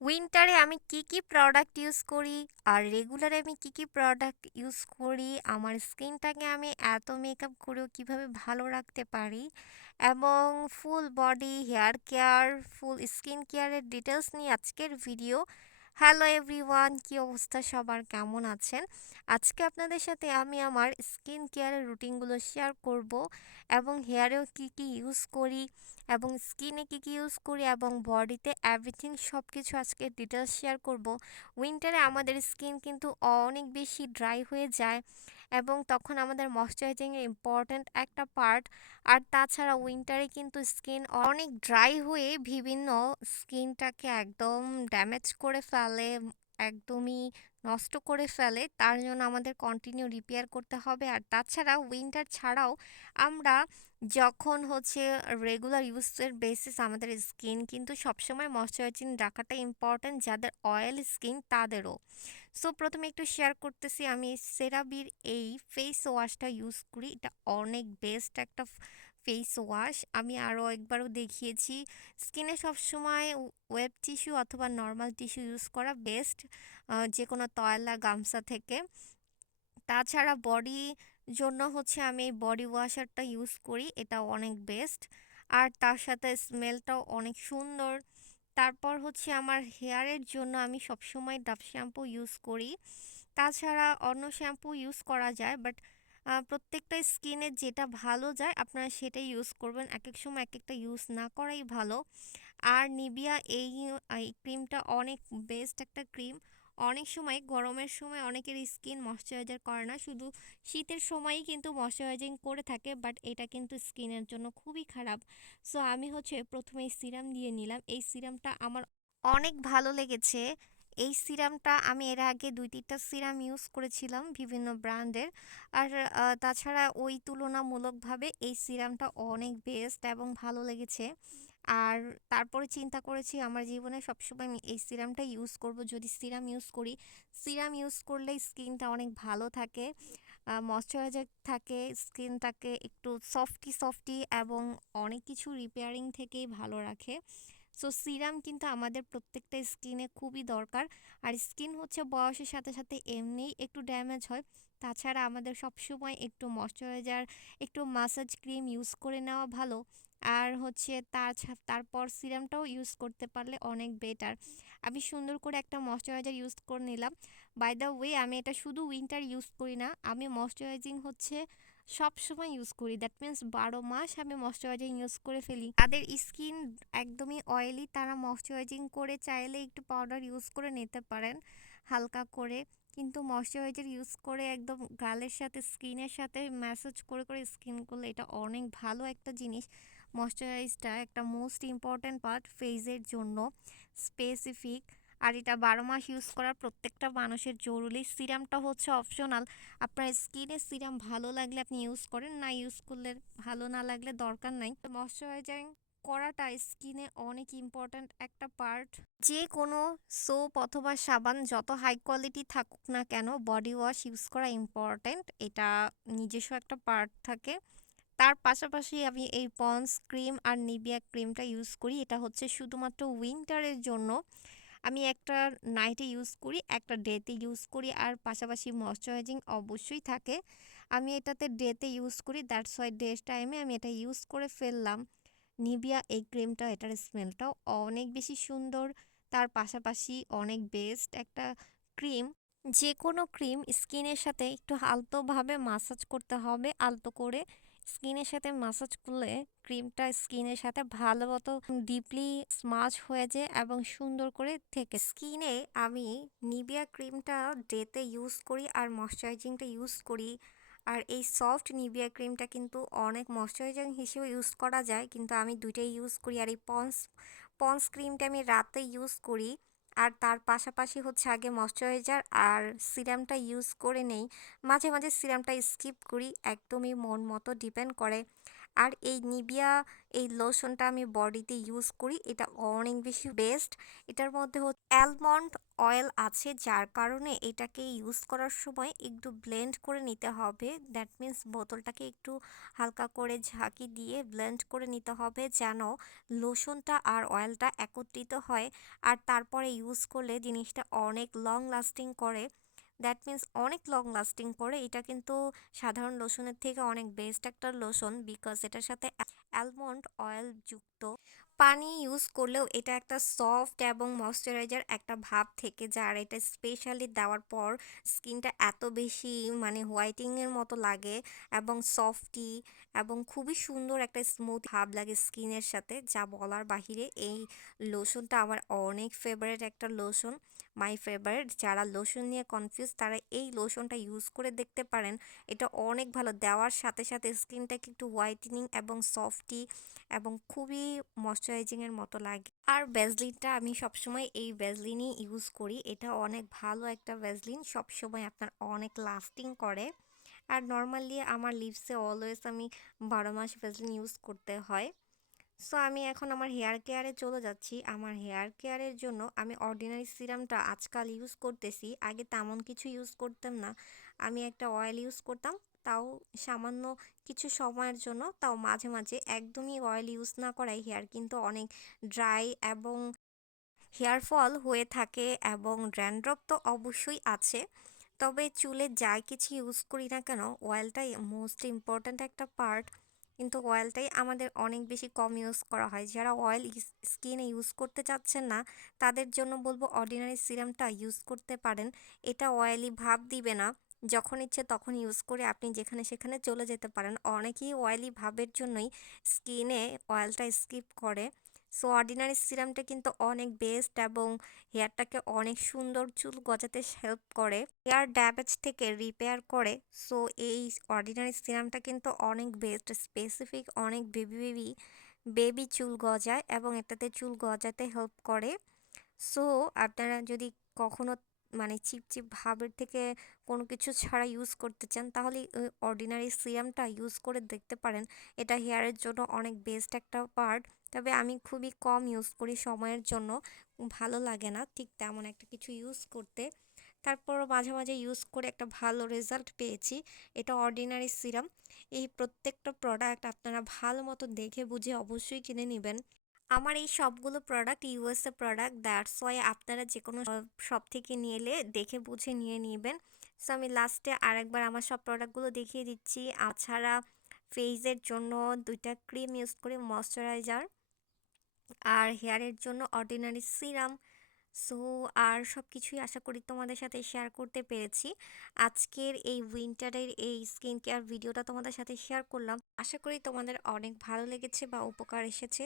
উইন্টারে আমি কি product use করি আর রেগুলারে আমি কি প্রোডাক্ট ইউজ করি, আমার স্কিনটাকে আমি এত মেকআপ করেও কিভাবে ভালো রাখতে পারি এবং ফুল বডি হেয়ার কেয়ার, ফুল স্কিন কেয়ারের ডিটেলস নিয়ে আজকের ভিডিও। হ্যালো এভরিওয়ান, কি অবস্থা সবার, কেমন আছেন? আজকে আপনাদের সাথে আমি আমার স্কিন কেয়ারের রুটিনগুলো শেয়ার করব এবং হেয়ারেও কি ইউজ করি এবং স্কিনে কি ইউজ করি এবং বডিতে এভরিথিং সব কিছু আজকে ডিটেলস শেয়ার করব। উইন্টারে আমাদের স্কিন কিন্তু অনেক বেশি ড্রাই হয়ে যায় এবং তখন আমাদের ময়শ্চারাইজিংয়ের ইম্পর্ট্যান্ট একটা পার্ট। আর তাছাড়া উইন্টারে কিন্তু স্কিন অনেক ড্রাই হয়ে বিভিন্ন স্কিনটাকে একদম ড্যামেজ করে ফেলে, একদমই নষ্ট করে ফেলে। তার জন্য আমাদের কন্টিনিউ রিপেয়ার করতে হবে। আর তাছাড়া উইন্টার ছাড়াও আমরা যখন হচ্ছে রেগুলার ইউজের বেসিস আমাদের স্কিন কিন্তু সবসময় ময়শ্চারাইজিং রাখাটা ইম্পর্ট্যান্ট, যাদের অয়েল স্কিন তাদেরও। সো প্রথমে একটু শেয়ার করতেছি, আমি সেরাবির এই ফেস ওয়াশটা ইউজ করি। এটা অনেক বেস্ট একটা ফেস ওয়াশ। আমি আরও একবারও দেখিয়েছি, স্কিনে সবসময় ওয়েব টিস্যু অথবা নর্মাল টিস্যু ইউজ করা বেস্ট, যে কোনো তয়লা গামছা থেকে। তাছাড়া বডি জন্য হচ্ছে আমি এই বডি ওয়াশারটা ইউজ করি, এটা অনেক বেস্ট। আর তার সাথে স্মেলটাও অনেক সুন্দর। তারপর হচ্ছে আমার হেয়ারের জন্য আমি সবসময় ডাভ শ্যাম্পু ইউজ করি। তাছাড়া অন্য শ্যাম্পু ইউজ করা যায়, বাট প্রত্যেকটা স্কিনে যেটা ভালো যায় আপনারা সেটাই ইউজ করবেন, এক এক সময় এক একটা ইউজ না করাই ভালো। আর নিভিয়া এই এই ক্রিমটা অনেক বেস্ট একটা ক্রিম। অনেক সময় গরমের সময় অনেকের স্কিন ময়শ্চারাইজার করে না, শুধু শীতের সময়ই কিন্তু ময়শ্চারাইজিং করে থাকে, বাট এটা কিন্তু স্কিনের জন্য খুবই খারাপ। সো আমি হচ্ছে প্রথমে সিরাম দিয়ে নিলাম। এই সিরামটা আমার অনেক ভালো লেগেছে। এই সিরামটা আমি এর আগে ২-৩টা সিরাম ইউজ করেছিলাম বিভিন্ন ব্র্যান্ডের। আর তাছাড়া ওই তুলনামূলকভাবে এই সিরামটা অনেক বেস্ট এবং ভালো লেগেছে। আর তারপরে চিন্তা করেছি আমার জীবনে সবসময় আমি এই সিরামটা ইউজ করব। যদি সিরাম ইউজ করি, সিরাম ইউজ করলে স্কিনটা অনেক ভালো থাকে, ময়শ্চারাইজার থাকে, স্কিনটাকে একটু সফটি সফটি এবং অনেক কিছু রিপেয়ারিং থেকেই ভালো রাখে। সো সিরাম কিন্তু আমাদের প্রত্যেকটা স্কিনে খুবই দরকার। আর স্কিন হচ্ছে বয়সের সাথে সাথে এমনিই একটু ড্যামেজ হয়। তাছাড়া আমাদের সবসময় একটু ময়শ্চারাইজার, একটু মাসাজ ক্রিম ইউজ করে নেওয়া ভালো। আর হচ্ছে তারপর সিরামটাও ইউজ করতে পারলে অনেক বেটার। আমি সুন্দর করে একটা ময়শ্চারাইজার ইউজ করে নিলাম। বাই দ্য ওয়ে, আমি এটা শুধু উইন্টার ইউজ করি না, আমি ময়শ্চারাইজিং হচ্ছে সব সময় ইউজ করি। দ্যাট মিন্স ১২ মাস আমি ময়শ্চারাইজিং ইউজ করে ফেলি। তাদের স্কিন একদমই অয়েলি, তারা ময়শ্চারাইজিং করে চাইলে একটু পাউডার ইউজ করে নিতে পারেন হালকা করে, কিন্তু ময়শ্চারাইজার ইউজ করে একদম গালের সাথে স্কিনের সাথে ম্যাসাজ করে করে স্কিন করলে এটা অনেক ভালো একটা জিনিস। ময়শ্চারাইজটা একটা মোস্ট ইম্পর্ট্যান্ট পার্ট ফেসের জন্য স্পেসিফিক। আর এটা ১২ মাস ইউজ করার প্রত্যেকটা মানুষের জরুরি। সিরামটা হচ্ছে অপশনাল, আপনার স্কিনে সিরাম ভালো লাগলে আপনি ইউজ করেন, না ইউজ করলে ভালো না লাগলে দরকার নাই। ময়শ্চারাইজিং করাটা স্কিনে অনেক ইম্পর্ট্যান্ট একটা পার্ট। যে কোনো সোপ অথবা সাবান যত হাই কোয়ালিটি থাকুক না কেন, বডি ওয়াশ ইউজ করা ইম্পর্ট্যান্ট, এটা নিজস্ব একটা পার্ট থাকে। তার পাশাপাশি আমি এই পন্ডস ক্রিম আর নিভিয়া ক্রিমটা ইউজ করি। এটা হচ্ছে শুধুমাত্র উইন্টারের জন্য। আমি একটা নাইটে ইউজ করি, একটা ডেতে ইউজ করি, আর পাশাপাশি ময়শ্চারাইজিং অবশ্যই থাকে। আমি এটাতে ডেতে ইউজ করি, দ্যাটস ওয়াই ডে টাইমে আমি এটা ইউজ করে ফেললাম। নিভিয়া এই ক্রিমটা, এটার স্মেলটাও অনেক বেশি সুন্দর। তার পাশাপাশি অনেক বেস্ট একটা ক্রিম। যে কোনো ক্রিম স্কিনের সাথে একটু আলতোভাবে মাসাজ করতে হবে, আলতো করে স্কিনের সাথে মাসাজ করলে ক্রিমটা স্কিনের সাথে ভালো মতো ডিপলি স্মাচ হয়ে যায় এবং সুন্দর করে থেকে স্কিনে। আমি নিভিয়া ক্রিমটা ডেতে ইউজ করি আর ময়শ্চারাইজিংটা ইউজ করি। আর এই সফট নিভিয়া ক্রিমটা কিন্তু অনেক ময়শ্চারাইজিং হিসেবে ইউজ করা যায়, কিন্তু আমি দুইটাই ইউজ করি। আর এই পন্স পন্স ক্রিমটা আমি রাতে ইউজ করি। আর তার পাশাপাশি হচ্ছে আগে ময়শ্চারাইজার আর সিরামটা ইউজ করে নেই, মাঝে মাঝে সিরামটা স্কিপ করি, একদমই মন মতো ডিপেন্ড করে। আর এই নিভিয়া এই লোশনটা আমি বডিতে ইউজ করি, এটা অনেক বেশি বেস্ট। এটার মধ্যে অ্যালমন্ড অয়েল আছে, যার কারণে এটাকে ইউজ করার সময় একটু ব্লেন্ড করে নিতে হবে। দ্যাট মিন্স বোতলটাকে একটু হালকা করে ঝাঁকি দিয়ে ব্লেন্ড করে নিতে হবে, যেন লোশনটা আর অয়েলটা একত্রিত হয়। আর তারপরে ইউজ করলে জিনিসটা অনেক লং লাস্টিং করে। দ্যাট মিন্স অনেক লং লাস্টিং করে। এটা কিন্তু সাধারণ লোশনের থেকে অনেক বেস্ট একটা লোশন, বিকজ এটার সাথে অ্যালমন্ড অয়েল যুক্ত। পানি ইউজ করলেও এটা একটা সফট এবং ময়শ্চারাইজার একটা ভাব থেকে যায়, আর এটা স্পেশালি দেওয়ার পর স্কিনটা এত বেশি মানে হোয়াইটিংয়ের মতো লাগে এবং সফটি এবং খুবই সুন্দর একটা স্মুথ ভাব লাগে স্কিনের সাথে, যা বলার বাহিরে। এই লোশনটা আমার অনেক ফেভারিট একটা লোশন, মাই ফেভারিট। যারা লোশন নিয়ে কনফিউজ তারা এই লোশনটা ইউজ করে দেখতে পারেন। এটা অনেক ভালো, দেওয়ার সাথে সাথে স্কিনটাকে একটু হোয়াইটেনিং এবং সফটি এবং খুবই ময়শ্চারাইজিংয়ের মতো লাগে। আর ভ্যাসলিনটা আমি সবসময় এই ভ্যাসলিনই ইউজ করি, এটা অনেক ভালো একটা ভ্যাসলিন, সবসময় আপনার অনেক লাস্টিং করে। আর নর্মালি আমার লিপসে অলওয়েজ আমি 12 মাস ভ্যাসলিন ইউজ করতে হয়। সো আমি এখন আমার হেয়ার কেয়ারে চলে যাচ্ছি। আমার হেয়ার কেয়ারের জন্য আমি অর্ডিনারি সিরামটা আজকাল ইউজ করতেছি, আগে তেমন কিছু ইউজ করতাম না। আমি একটা অয়েল ইউজ করতাম, তাও সামান্য কিছু সময়ের জন্য, তাও মাঝে মাঝে। একদমই অয়েল ইউজ না করায় হেয়ার কিন্তু অনেক ড্রাই এবং হেয়ার ফল হয়ে থাকে এবং ড্যান্ড্রফ তো অবশ্যই আছে। তবে চুলে যা কিছু ইউজ করি না কেন, অয়েলটাই মোস্ট ইম্পর্ট্যান্ট একটা পার্ট। কিন্তু অয়েলটাই আমাদের অনেক বেশি কম ইউজ করা হয়। যারা অয়েল স্কিনে ইউজ করতে চাচ্ছেন না, তাদের জন্য বলবো অর্ডিনারি সিরামটা ইউজ করতে পারেন। এটা অয়েলি ভাব দিবে না, যখন ইচ্ছে তখন ইউজ করে আপনি যেখানে সেখানে চলে যেতে পারেন। অনেকেই অয়েলি ভাবের জন্যই স্কিনে অয়েলটা স্কিপ করে। সো অর্ডিনারি সিরামটা কিন্তু অনেক বেস্ট এবং হেয়ারটাকে অনেক সুন্দর চুল গজাতে হেল্প করে, হেয়ার ড্যামেজ থেকে রিপেয়ার করে। সো এই অর্ডিনারি সিরামটা কিন্তু অনেক বেস্ট, স্পেসিফিক অনেক বেবি বেবি চুল গজায় এবং এটাতে চুল গজাতে হেল্প করে। সো আপনারা যদি কখনো মানে চিপচিপ ভাবের থেকে কোনো কিছু ছাড়া ইউজ করতে চান, তাহলে অর্ডিনারি সিরামটা ইউজ করে দেখতে পারেন। এটা হেয়ারের জন্য অনেক বেস্ট একটা পার্ট। তবে আমি খুবই কম ইউজ করি সময়ের জন্য, ভালো লাগে না ঠিক তেমন একটা কিছু ইউজ করতে। তারপরও মাঝে মাঝে ইউজ করে একটা ভালো রেজাল্ট পেয়েছি। এটা অর্ডিনারি সিরাম। এই প্রত্যেকটা প্রোডাক্ট আপনারা ভালো মতো দেখে বুঝে অবশ্যই কিনে নেবেন। আমার এই সবগুলো product USA product, that's why আপনারা যে কোনো শপ থেকে নিয়ে এলে দেখে বুঝে নিয়ে নেবেন। সো আমি লাস্টে আরেকবার আমার সব প্রোডাক্টগুলো দেখিয়ে দিচ্ছি। তাছাড়া ফেসের জন্য দুইটা ক্রিম ইউজ করি, ময়শ্চারাইজার, আর হেয়ারের জন্য অর্ডিনারি সিরাম। সো আর সব কিছুই আশা করি তোমাদের সাথে শেয়ার করতে পেরেছি। আজকের এই উইন্টারের এই স্কিন কেয়ার ভিডিওটা তোমাদের সাথে শেয়ার করলাম, আশা করি তোমাদের অনেক ভালো লেগেছে বা উপকার এসেছে।